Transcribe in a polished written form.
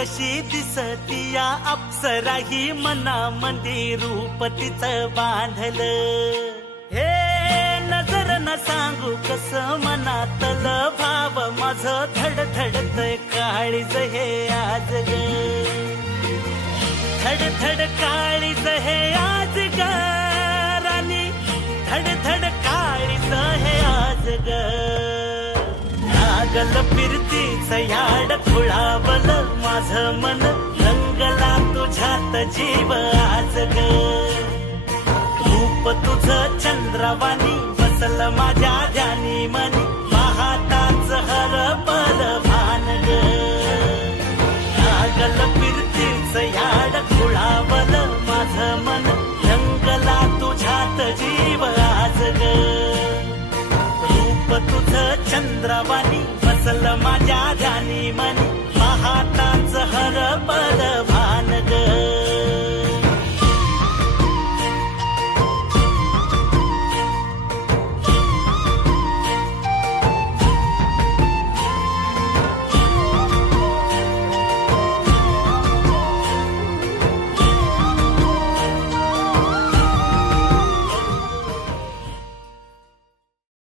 कशी दिसतीया अप्सरा ही मनामंदी रूप तिचं बांधलं. हे नजर न सांगू कस मनातल भाव माझं धडधडतय काळीज हे आज ग. धडधड काळीज हे आज ग राणी, धडधड काळीज हे आज ग. लागल फिरतीच याड खुळावल माझं मन, रंगला तुझ्यात जीव आज ग. रूप तुझं चंद्रवाणी बसल माझ्या ध्यानी मनी, पाहताच हरपल भान ग. लागल फिरतीच याड खुळावल माझं मन, रंगला तुझ्यात जीव आज ग. रूप तुझं चंद्रवाणी बसल माझ्या ध्यानी मनी,